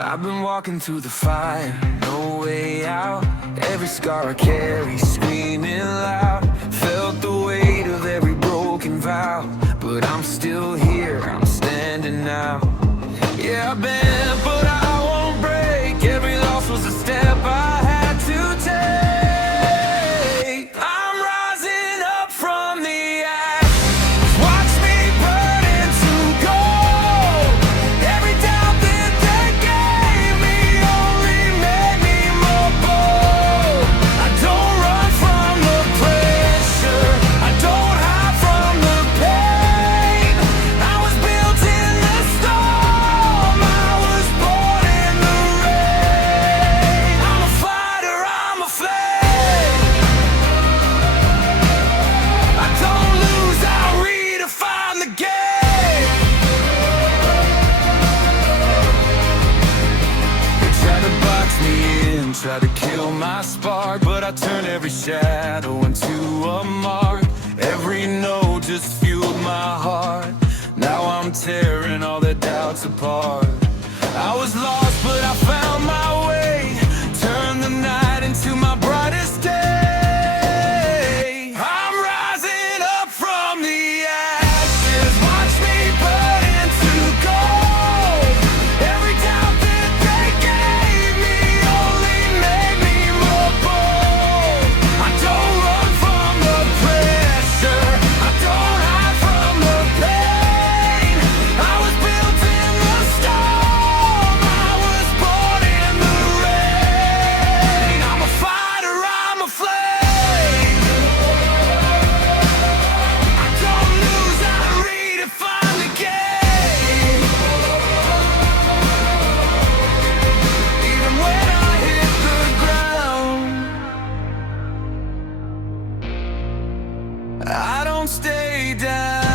I've been walking through the fire, no way out. Every scar I carry, screaming loud. Felt the weight of every broken vow, but I'm still here, I'm standing now. Yeah, I've been, but I won't break. Every loss was a step I had to take. I'm rising up from the ashes. Watch me burn into gold. Every doubt that they gave me only made me more bold. I don't run from the pressure, I don't hide from the pain. I was built in the storm, I was born in the rain. I'm a fighter, I'm a flame. I don't lose, I redefine the game. They try to box me in, try to kill my spark, but I turn every shadow into a mark. Every no just fueled my heart. Now I'm tearing all the doubts apart. I was lost, but I found my way. Turned the night into my brightest day. I'm rising up from the ashes. Watch me burn into gold. Every doubt that they gave me only made me more bold. I don't run from the pressure, I don't hide from the pain. I was built in the storm, I was born in the rain. I'm a fighter, I'm a flame. I don't lose, I redefine the game. Even when I hit the ground, I don't stay down.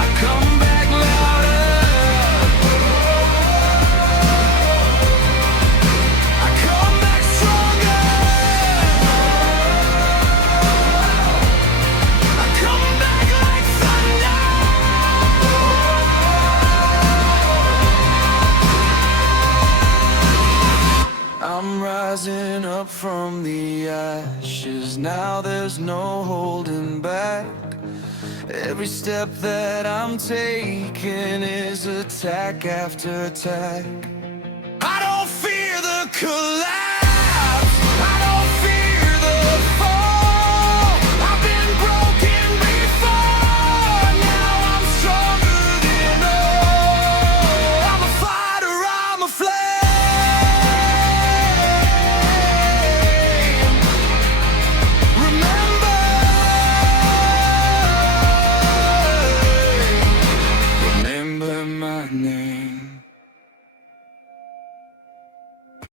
I come back louder, I come back stronger, I come back like thunder. I'm rising up from the ashes. Now there's no holding back. Every step that I'm taking is attack after attack. I don't fear the collapse.